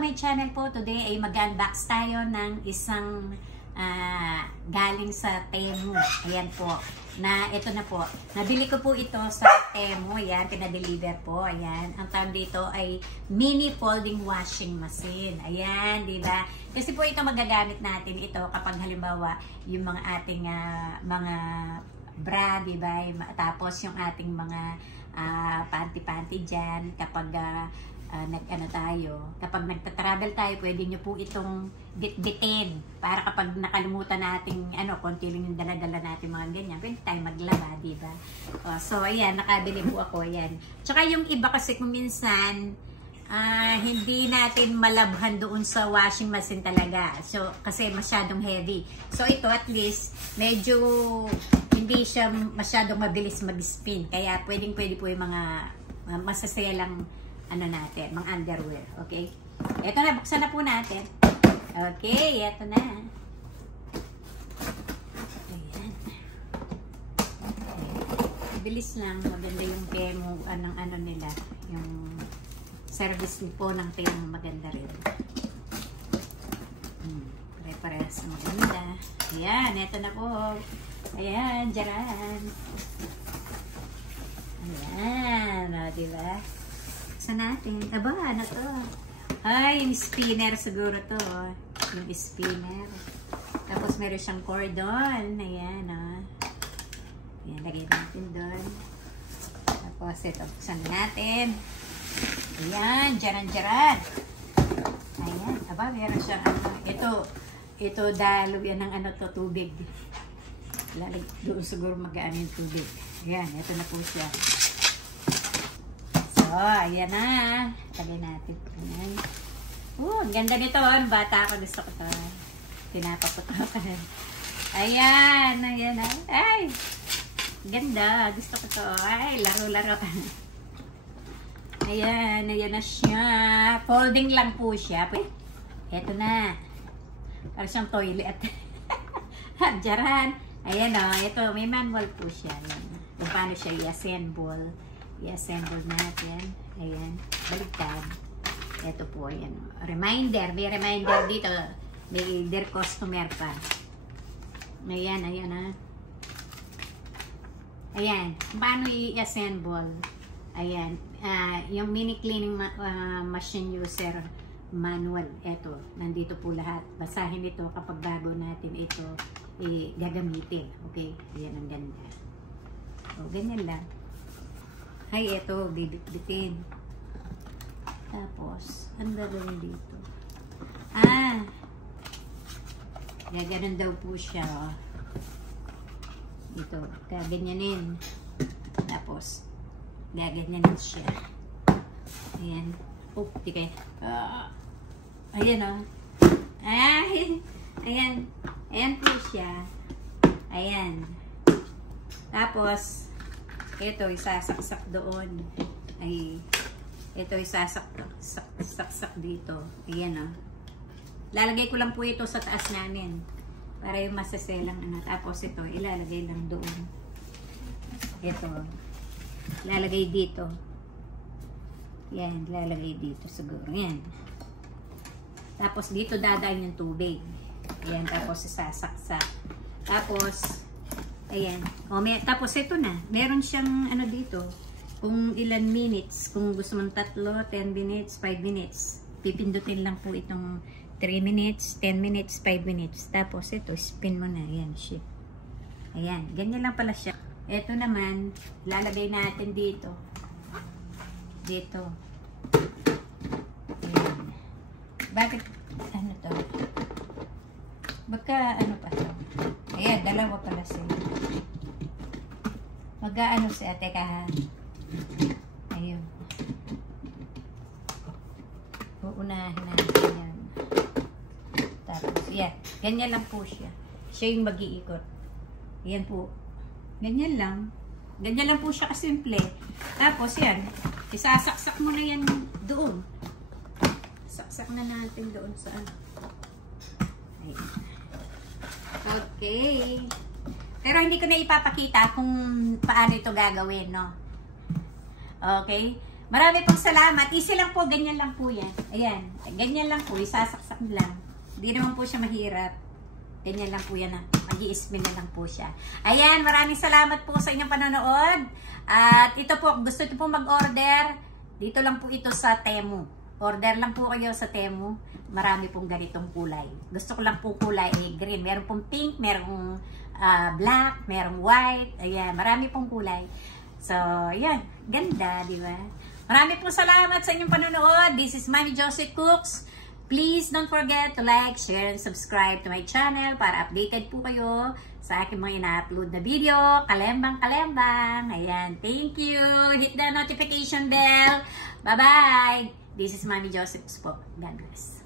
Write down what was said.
to my channel po. Today ay mag-unbox tayo ng isang galing sa Temu. Ayan po. Na ito na po. Nabili ko po ito sa Temu. Ayan, pinadeliver po. Ayan. Ang tawag dito ay mini folding washing machine. Ayan, di ba? Kasi po ito magagamit natin ito kapag halimbawa yung mga ating mga bra, di ba? Tapos yung ating mga panty-panty dyan kapag kapag nagta-travel tayo, pwede nyo po itong bit-bitin para kapag nakalimutan nating konti lang yung dala-dala natin mga ganyan, pwede tayo maglaba, diba? So ayan, nakabili po ako, ayan. Tsaka yung iba kasi kung minsan hindi natin malabhan doon sa washing machine talaga, so kasi masyadong heavy. So ito at least medyo hindi siya masyadong mabilis mag-spin, kaya pwede po yung mga masasaya lang natin, mga underwear. Okay? Ito na, buksan na po natin. Okay, ito na. Ayan. Okay. Bilis lang, maganda yung Temu, nila, yung service po ng Temu, maganda rin. Pare-parehas maganda. Ayan, ito na po. Ayan, dyan. Ayan, diba? Sa natin. Aba, ano to? Ay, yung spinner siguro to. Yung spinner. Tapos meron siyang cordon. Ayan, Ayan, lagay natin doon. Tapos ito, buksan natin. Ayan, jaran-jaran. Ayan, aba, meron siyang ito dalo yan ng tubig. Doon siguro mag-ano yung tubig. Ayan, ito na po siya. Ayan na. Lagay natin. Ayan. Ang ganda nito. Bata ako, gusto ko ito. Pinapaputokan. Ayan. Ayan na. Ay! Ganda. Gusto ko ito. Ay, laro-laro. Ayan. Ayan na siya. Folding lang po siya. Ito na. Parang siyang toilet. Jaran. Ayan o. Ito. May manual po siya. Ayan. Kung paano siya i-assemble. I-assemble natin. Ayan. Baligtad. Ito po. Ayan. Reminder. May reminder dito. May dear customer pa. Ayan. Ayan Ayan. Paano i-assemble? Ayan. Yung mini cleaning machine user manual. Ito. Nandito po lahat. Basahin ito kapag bago natin ito gagamitin. Okay? Ayan ang ganda. O, ganyan lang. Ay, ito, bibit-bitin. Tapos, ano gagawin dito? Gaganon daw po siya, Ito, gaganyanin. Tapos, gaganyanin siya. Ayan. Di kayo. Ayan, Ayan. Ayan po siya. Ayan. Tapos, ito, isasaksak doon. Ay, ito, isasaksak dito. Ayan, Lalagay ko lang po ito sa taas namin. Para yung masaselang Tapos ito, ilalagay lang doon. Ito. Lalagay dito. Yan, lalagay dito siguro. Yan. Tapos dito dadaan yung tubig. Ayan, tapos isasaksak. Tapos, ayan. Tapos ito na. Meron siyang dito. Kung ilan minutes. Kung gusto mong 3, 10 minutes, 5 minutes. Pipindutin lang po itong 3 minutes, 10 minutes, 5 minutes. Tapos ito, spin mo na. Ayan, shift. Ayan. Ganyan lang pala siya. Ito naman, lalagay natin dito. Dito. Ayan. Bakit, to? Baka, pa to? Ayan, dalawa pala siya. Mag-aano siya. Teka ha. Ayun. Uunahin natin yan. Tapos, yan. Ganyan lang po siya. Siya yung mag-iikot. Yan po. Ganyan lang. Ganyan lang po siya kasimple. Tapos, yan. Isasaksak mo na yan doon. Saksak na natin doon sa Ayan. Okay. Pero hindi ko na ipapakita kung paano ito gagawin, no? Okay? Marami pong salamat. Easy lang po, ganyan lang po yan. Ayan, ganyan lang po, isasaksak lang. Hindi naman po siya mahirap. Ganyan lang po yan. Mag-i-spin na lang po siya. Ayan, maraming salamat po sa inyong panonood. At ito po, gusto nyo po mag-order, dito lang po ito sa Temu. Order lang po kayo sa Temu. Marami pong ganitong kulay. Gusto ko lang po kulay green. Meron pong pink, merong black, merong white. Ayan, marami pong kulay. So, yan. Ganda, di ba? Marami pong salamat sa inyong panonood. This is Mami Josie Cooks. Please don't forget to like, share, and subscribe to my channel para updated po kayo sa aking mga ina-upload na video. Kalembang. Ayan, thank you. Hit the notification bell. Bye-bye. This is Mami Josie Cooks po. God bless.